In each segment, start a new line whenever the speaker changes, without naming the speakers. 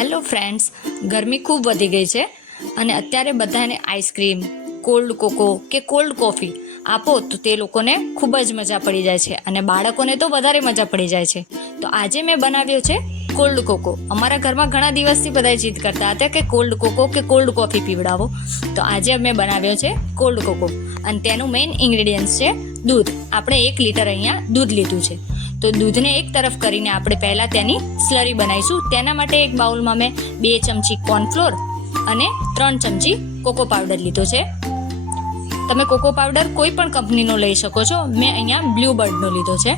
Hello friends ગરમી ખૂબ વધી ગઈ છે અને અત્યારે બધાને આઈસ્ક્રીમ, કોલ્ડ કોકો કે કોલ્ડ કોફી આપો તો તે લોકોને ખૂબ જ મજા પડી જાય છે અને બાળકોને તો વધારે મજા પડી જાય છે. તો આજે મેં બનાવ્યો છે કોલ્ડ કોકો. અમારા ઘરમાં ઘણા દિવસથી બધા જીદ કરતા હતા કે કોલ્ડ કોકો કે કોલ્ડ કોફી પીવડાવો. તો આજે મેં બનાવ્યો છે કોલ્ડ કોકો. અને તેનું મેઇન ઇન્ગ્રેડિયન્ટ્સ છે દૂધ. આપણે એક લીટર અહીંયા દૂધ લીધું છે. તો દૂધને એક તરફ કરીને આપણે પહેલાં તેની સ્લરી બનાવીશું. તેના માટે એક બાઉલમાં મેં બે ચમચી કોર્નફ્લોર અને ત્રણ ચમચી કોકો પાવડર લીધો છે. તમે કોકો પાવડર કોઈ પણ કંપનીનો લઈ શકો છો. મેં અહીંયા બ્લુ બર્ડનો લીધો છે.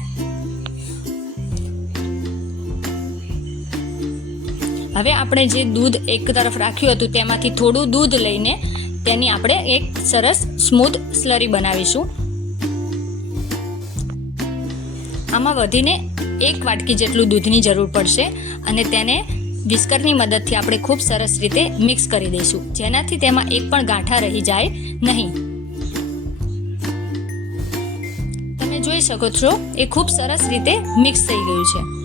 હવે આપણે જે દૂધ એક તરફ રાખ્યું હતું તેમાંથી થોડું દૂધ લઈને તેની આપણે એક સરસ સ્મૂથ સ્લરી બનાવીશું. આમાં વધીને એક વાટકી જેટલું દૂધની જરૂર પડશે અને તેને વિસ્કરની મદદથી આપણે ખૂબ સરસ રીતે મિક્સ કરી દઈશું. જેનાથી તેમાં એક પણ ગાંઠા રહી જાય નહીં. તમે જોઈ શકો છો, એ ખૂબ સરસ રીતે મિક્સ થઈ ગયું છે.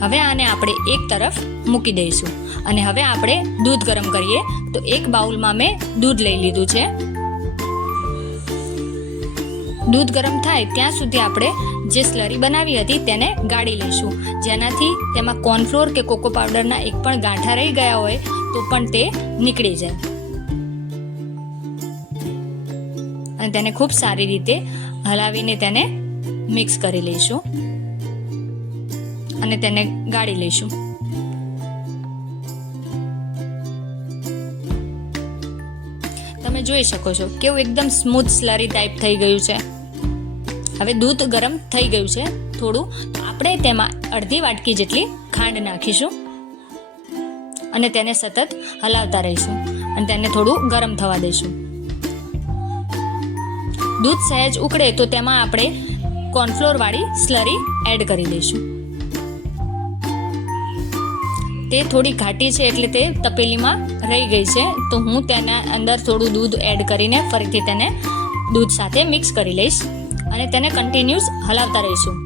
હવે આને આપણે એક તરફ મૂકી દઈશું. અને હવે આપણે દૂધ ગરમ કરીએ. તો એક બાઉલમાં મેં દૂધ લઈ લીધું છે. દૂધ ગરમ થાય ત્યાં સુધી આપણે જે સ્લરી બનાવી હતી તેને ગાળી લઈશું. જેનાથી તેમાં કોર્નફ્લોર કે કોકો પાવડરના એક પણ ગાંઠા રહી ગયા હોય તો પણ તે નીકળી જાય. અને તેને ખૂબ સારી રીતે હલાવીને તેને મિક્સ કરી લઈશું. અને તેને ગાળી લઈશું. તમે જોઈ શકો છો. કેવું એકદમ સ્મૂથ સ્લરી ટાઈપ થઈ ગયું છે. હવે દૂધ ગરમ થઈ ગયું છે. થોડું આપણે તેમાં અડધી વાટકી જેટલી ખાંડ નાખીશું. અને તેને સતત હલાવતા રહીશું. અને તેને થોડું ગરમ થવા દઈશું. દૂધ સહેજ ઉકળે તો તેમાં આપણે કોર્નફ્લોર વાળી સ્લરી એડ કરી દઈશું. તે થોડી ઘાટી છે એટલે તે તપેલીમાં રહી ગઈ છે. તો હું તેના અંદર થોડું દૂધ એડ કરીને ફરીથી તેને દૂધ સાથે મિક્સ કરી લઈશ અને તેને કન્ટિન્યુઅસ હલાવતા રહીશું.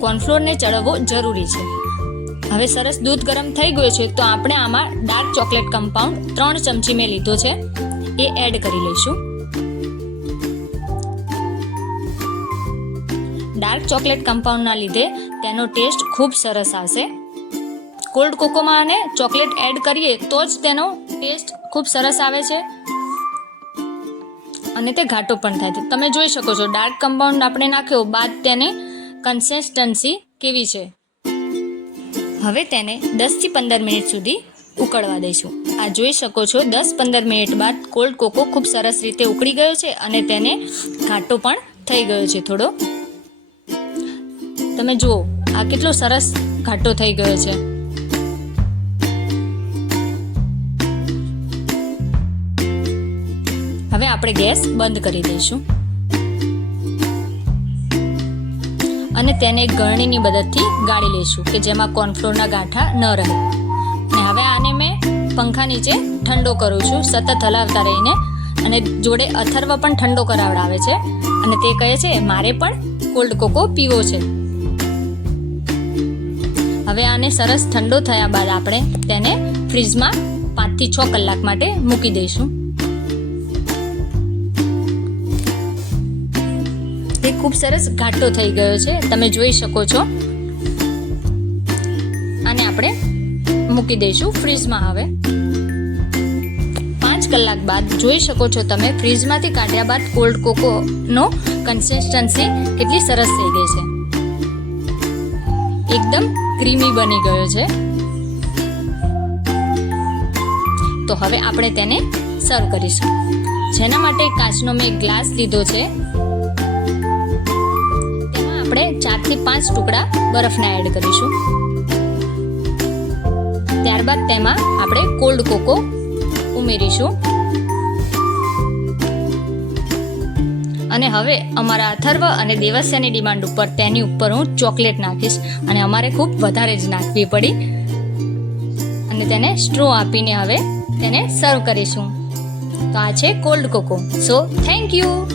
કોર્નફ્લોરને ચડવવો જરૂરી છે. હવે સરસ દૂધ ગરમ થઈ ગયું છે તો આપણે આમાં ડાર્ક ચોકલેટ કમ્પાઉન્ડ ત્રણ ચમચી મેં લીધો છે. એ એડ કરી લઈશું. ડાર્ક ચોકલેટ કમ્પાઉન્ડના લીધે તેનો ટેસ્ટ ખૂબ સરસ આવશે. કોલ્ડ કોકોમાં અને ચોકલેટ એડ કરીએ તો જ તેનો ટેસ્ટ ખૂબ સરસ આવે છે. અને તે ઘાટો પણ થાય છે. તમે જોઈ શકો છો, ડાર્ક કમ્પાઉન્ડ આપણે નાખ્યો, બાદ તેને કન્સિસ્ટન્સી કેવી છે. હવે તેને દસથી પંદર મિનિટ સુધી ઉકળવા દઈશું. આ જોઈ શકો છો, દસ પંદર મિનિટ બાદ કોલ્ડ કોકો ખૂબ સરસ રીતે ઉકળી ગયો છે અને તેને ઘાટો પણ થઈ ગયો છે થોડો. તમે જુઓ, આ કેટલો સરસ ઘાટો થઈ ગયો છે. હવે આપણે ગેસ બંધ કરી દઈશું. અને તેને એક ગળણીની મદદથી ગાળી લઈશું, કે જેમાં કોર્નફ્લોરના ગાંઠા ન રહે. અને હવે આને મેં પંખા નીચે ઠંડો કરું છું, સતત હલાવતા રહીને. અને જોડે અથર્વ પણ ઠંડો કરાવડાવે છે. અને તે કહે છે, મારે પણ કોલ્ડ કોકો પીવો છે. હવે આને સરસ ઠંડો થયા બાદ આપણે તેને ફ્રીજમાં પાંચથી છ કલાક માટે મૂકી દઈશું. તે ખૂબ સરસ ઘાટો થઈ ગયો છે, તમે જોઈ શકો છો. આને આપણે મૂકી દઈશું ફ્રીજમાં હવે. પાંચ કલાક બાદ જોઈ શકો છો તમે, ફ્રીજમાંથી કાઢ્યા બાદ કોલ્ડ કોકોનો કન્સિસ્ટન્સી કેટલી સરસ થઈ ગઈ છે. એકદમ ક્રીમી બની ગયો છે. તો હવે આપણે તેને સર્વ કરીશું. જેના માટે કાચનો મેં ગ્લાસ લીધો છે. તેમાં આપણે ચારથી પાંચ ટુકડા બરફના એડ કરીશું. ત્યારબાદ તેમાં આપણે કોલ્ડ કોકો ઉમેરીશું. અને હવે અમારા અથર્વ અને દેવસ્યાની ડિમાન્ડ ઉપર તેની ઉપર હું ચોકલેટ નાખીશ અને અમારે ખૂબ વધારે જ નાખવી પડી. અને તેને સ્ટ્રો આપીને હવે તેને સર્વ કરીશું. તો આ છે cold cocoa. So thank you